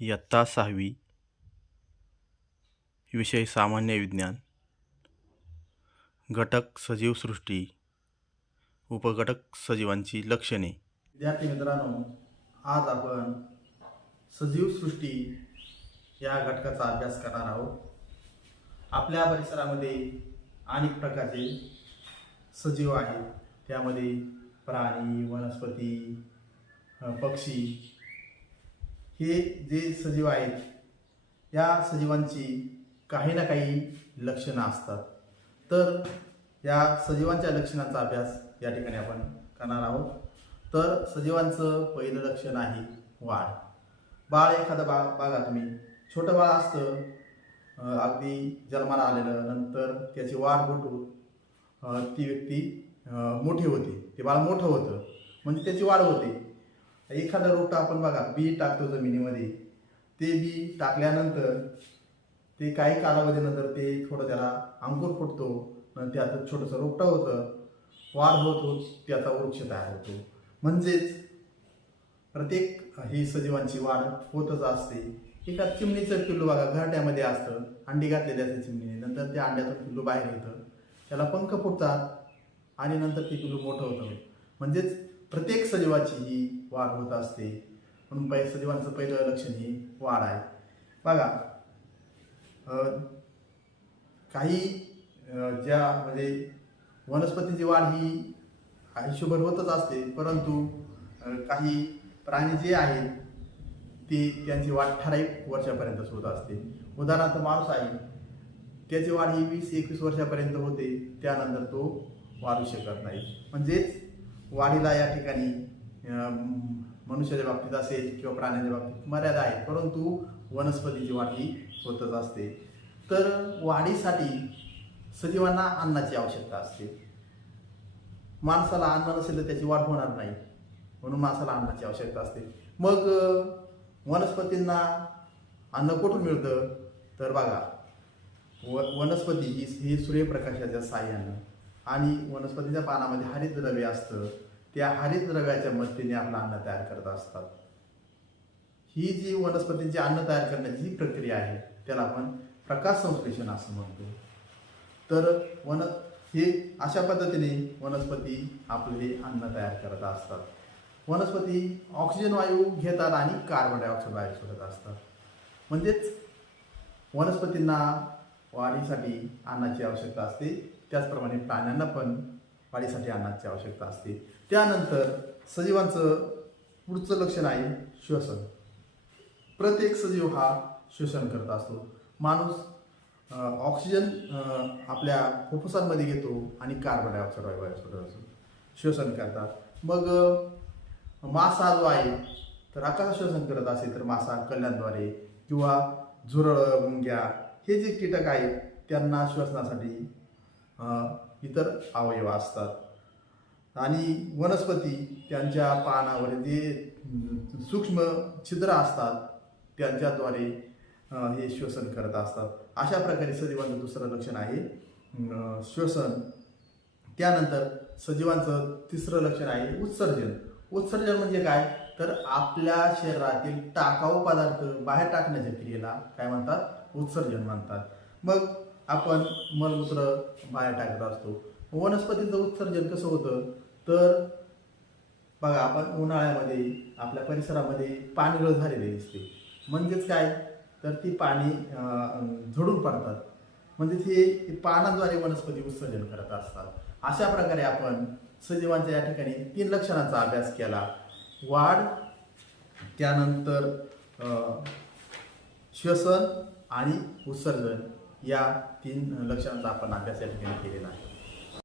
इयत्ता 6वी विषय सामान्य विज्ञान घटक सजीवसृष्टी उपघटक सजीवांची लक्षणे। विद्यार्थी मित्रांनो, आज आपण सजीवसृष्टी या घटकाचा अभ्यास करणार आहोत। आपल्या परिसरामध्ये अनेक प्रकारचे सजीव आहेत। त्यामध्ये प्राणी, वनस्पती, पक्षी हे जे सजीव आहेत, या सजीवांची काही ना काही लक्षणं असतात। तर या सजीवांच्या लक्षणांचा अभ्यास या ठिकाणी आपण करणार आहोत। तर सजीवांचं पहिलं लक्षण आहे वाढ। बाळ एखादं बघा तुम्ही, छोटं बाळ असतं, अगदी जन्माला आलेलं, नंतर त्याची वाढ होतो, ती व्यक्ती मोठी होते, ते बाळ मोठं होतं म्हणजे त्याची वाढ होते। एखादं रोपटं आपण बघा, बी टाकतो जमिनीमध्ये, ते बी टाकल्यानंतर ते काही कालावधीनंतर ते थोडं त्याला अंकुर फुटतो, त्याचं छोटंसं रोपटं होतं, वाढ होत होत त्याचा वृक्ष तयार होतो। म्हणजेच प्रत्येक ही सजीवांची वाढ होतच असते। एका चिमणीचं पिल्लू बघा, घरट्यामध्ये असतं, अंडी घातलेली असते चिमणीने, नंतर त्या अंड्यातून पिल्लू बाहेर येतं, त्याला पंख फुटतात आणि नंतर ते पिल्लू मोठं होतं। म्हणजेच प्रत्येक सजीवाची ही वाढ होत असते। म्हणून सजीवांचं पहिलं लक्षण ही वाढ आहे। बघा, काही ज्या म्हणजे वनस्पतीची वाढ ही आयुष्यभर होतच असते, परंतु काही प्राणी जे आहेत ते त्यांची वाढ ठराविक वर्षापर्यंतच होत असते। उदाहरणार्थ माणूस आहे, त्याची वाढ ही 20-21 वर्षापर्यंत होते, त्यानंतर तो वाढू शकत नाही। म्हणजेच वाढीला या ठिकाणी मनुष्याच्या बाबतीत असेल किंवा प्राण्यांच्या बाबतीत मर्यादा आहे, परंतु वनस्पतीची वाढ ही होतच असते। तर वाढीसाठी सजीवांना अन्नाची आवश्यकता असते। माणसाला अन्न नसेल तर त्याची वाढ होणार नाही, म्हणून माणसाला अन्नाची आवश्यकता असते। मग वनस्पतींना अन्न कुठून मिळतं? तर बघा, वनस्पती ही सूर्यप्रकाशाच्या साहाय्यानं आणि वनस्पतीच्या पानामध्ये हरितद्रव्य असतं, त्या हरितद्रव्याच्या मदतीने आपलं अन्न तयार करत असतात। ही जी वनस्पतींचे अन्न तयार करण्याची जी प्रक्रिया आहे, त्याला आपण प्रकाश संश्लेषण असं म्हणतो। तर हे अशा पद्धतीने वनस्पती आपले अन्न तयार करत असतात। वनस्पती ऑक्सिजन वायू घेतात आणि कार्बन डायऑक्साईड वायू सोडत असतात। म्हणजेच वनस्पतींना वाढीसाठी अन्नाची आवश्यकता असते, त्याचप्रमाणे प्राण्यांना पण वाढीसाठी अन्नाची आवश्यकता असते। त्यानंतर सजीवांचं पुढचं लक्षण आहे श्वसन। प्रत्येक सजीव हा श्वसन करत असतो। माणूस ऑक्सिजन आपल्या फुफ्फुसांमध्ये घेतो आणि कार्बन डायऑक्साईड वायू सोडत असतो, श्वसन करतात। मग मासा जो आहे, तर आकाशात श्वसन करत असेल तर मासा कल्याणद्वारे किंवा झुरळ, मुंग्या हे जे कीटक आहेत, त्यांना श्वसनासाठी इतर अवयव असतात। आणि वनस्पती त्यांच्या पानावर जे सूक्ष्म छिद्र असतात, त्यांच्याद्वारे हे श्वसन करत असतात। अशा प्रकारे सजीवांचं दुसरं लक्षण आहे श्वसन। त्यानंतर सजीवांचं तिसरं लक्षण आहे उत्सर्जन। उत्सर्जन म्हणजे काय? तर आपल्या शरीरातील टाकाऊ पदार्थ बाहेर टाकण्याच्या क्रियेला काय म्हणतात? उत्सर्जन म्हणतात। मग आपण मलमूत्र बाहेर टाकत असतो। वनस्पतीचं उत्सर्जन कसं होतं? तर बघा, आपण उन्हाळ्यामध्ये आपल्या परिसरामध्ये पाणीगळ झालेली दिसते, म्हणजेच काय? तर ती पाणी झडून पडतात, म्हणजेच हे पानाद्वारे वनस्पती उत्सर्जन करत असतात। अशा प्रकारे आपण सजीवांच्या या ठिकाणी 3 लक्षणांचा अभ्यास केला: वाढ, त्यानंतर श्वसन आणि उत्सर्जन, या 3 लक्षणांचा आपण अभ्यास या ठिकाणी केलेला आहे।